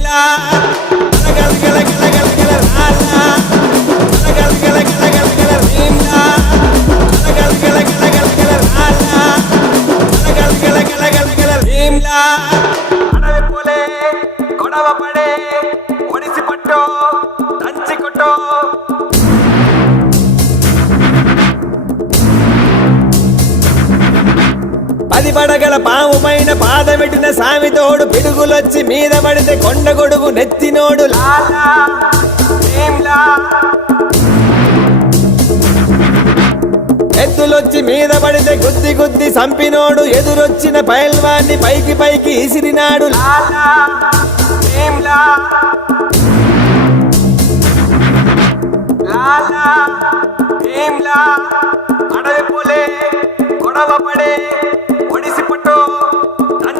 భీమ్లా గల గల గల గల గల లాలా గల గల గల గల గల భీమ్లా గల గల గల గల గల లాలా గల గల గల గల గల భీమ్లా అడవి పోలే గొడవ పడే ఒడిసి పట్టో దంచి కొట్టో పది పడగల పాము పైన పాదమెట్టిన సామితోడు పిడుగులొచ్చి మీద పడితే కొండ గొడుగు నెత్తినోడు లాలా భీమ్లా ఎత్తులొచ్చి మీద పడితే గుద్ది గుద్ది సంపినోడు ఎదురొచ్చిన పైల్వాన్ని పైకి పైకి ఇసిరినాడు లాలా భీమ్లా లాలా భీమ్లా అడవి పోలే గొడవ పడే